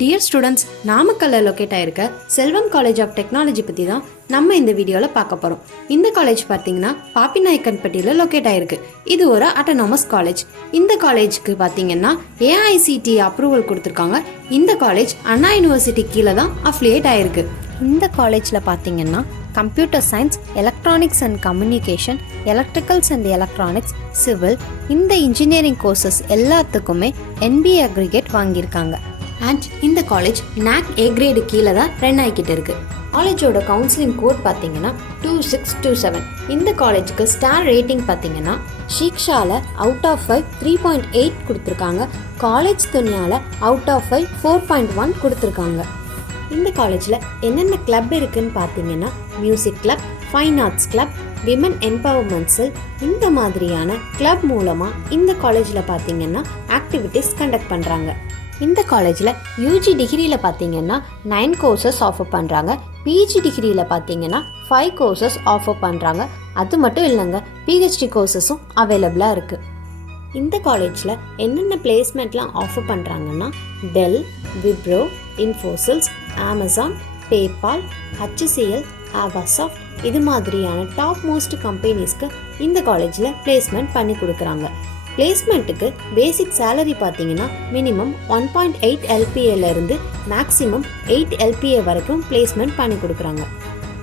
Dear students, நாமக்கல்லில் locate ஆயிருக்க செல்வம் college of technology பற்றி தான் நம்ம இந்த வீடியோவில் பார்க்க போகிறோம். இந்த காலேஜ் பார்த்தீங்கன்னா பாப்பிநாயக்கன்பட்டியில் லொக்கேட் ஆயிருக்கு. இது ஒரு அட்டானமஸ் காலேஜ். இந்த காலேஜுக்கு பார்த்தீங்கன்னா ஏஐசிடி அப்ரூவல் கொடுத்துருக்காங்க. இந்த காலேஜ் அண்ணா யூனிவர்சிட்டி கீழே தான் அஃபிலியேட் ஆயிருக்கு. இந்த காலேஜில் பார்த்தீங்கன்னா computer science, electronics and communication, electricals and electronics, civil, இந்த இன்ஜினியரிங் கோர்சஸ் எல்லாத்துக்குமே NBA அக்ரிகேட் வாங்கியிருக்காங்க. அண்ட் இந்த காலேஜ் NAC A கிரேடு கீழே தான் ரன் ஆகிக்கிட்டு இருக்கு. காலேஜோட கவுன்சிலிங் கோட் பார்த்தீங்கன்னா 2627. இந்த காலேஜுக்கு ஸ்டார் ரேட்டிங் பார்த்தீங்கன்னா ஷீக்ஷாவில் அவுட் ஆஃப் 5 3.8 கொடுத்துருக்காங்க. காலேஜ் துணியால் அவுட் ஆஃப் 5 4.1 கொடுத்துருக்காங்க. இந்த காலேஜில் என்னென்ன கிளப் இருக்குன்னு பார்த்தீங்கன்னா music club, fine arts club, women empowerment cell, இந்த மாதிரியான கிளப் மூலமாக இந்த காலேஜில் பார்த்தீங்கன்னா ஆக்டிவிட்டீஸ் கண்டக்ட் பண்ணுறாங்க. இந்த காலேஜில் UG டிகிரியில் பார்த்தீங்கன்னா 9 கோர்சஸ் ஆஃபர் பண்ணுறாங்க. PG டிகிரியில் பார்த்தீங்கன்னா 5 கோர்சஸ் ஆஃபர் பண்ணுறாங்க. அது மட்டும் இல்லைங்க, PhD கோர்சஸும் அவைலபிளாக இருக்குது. இந்த காலேஜில் என்னென்ன பிளேஸ்மெண்ட்லாம் ஆஃபர் பண்ணுறாங்கன்னா Dell, Wipro, Infosys, Amazon, PayPal, HCL, Avasoft, இது மாதிரியான டாப் மோஸ்ட் கம்பெனிஸ்க்கு இந்த காலேஜில் பிளேஸ்மெண்ட் பண்ணி கொடுக்குறாங்க. பிளேஸ்மெண்ட்டுக்கு பேசிக் சேலரி பார்த்தீங்கன்னா மினிமம் 1.8 LPAலேருந்து மேக்ஸிமம் 8 LPA வரைக்கும் பிளேஸ்மெண்ட் பண்ணி கொடுக்குறாங்க.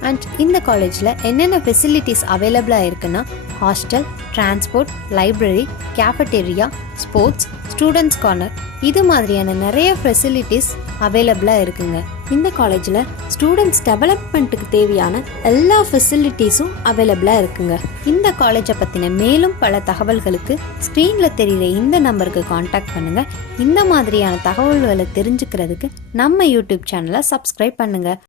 அண்ட் இந்த காலேஜில் என்னென்ன ஃபெசிலிட்டிஸ் அவைலபிளாக இருக்குன்னா hostel, transport, library, cafeteria, sports, students corner, இது மாதிரியான நிறைய ஃபெசிலிட்டிஸ் அவைலபிளாக இருக்குங்க. இந்த காலேஜில் ஸ்டூடெண்ட்ஸ் டெவலப்மெண்ட்டுக்கு தேவையான எல்லா ஃபெசிலிட்டிஸும் அவைலபிளாக இருக்குங்க. இந்த காலேஜை பற்றின மேலும் பல தகவல்களுக்கு ஸ்க்ரீனில் தெரிகிற இந்த நம்பருக்கு காண்டாக்ட் பண்ணுங்கள். இந்த மாதிரியான தகவல்களை தெரிஞ்சுக்கிறதுக்கு நம்ம யூடியூப் சேனலை சப்ஸ்கிரைப் பண்ணுங்கள்.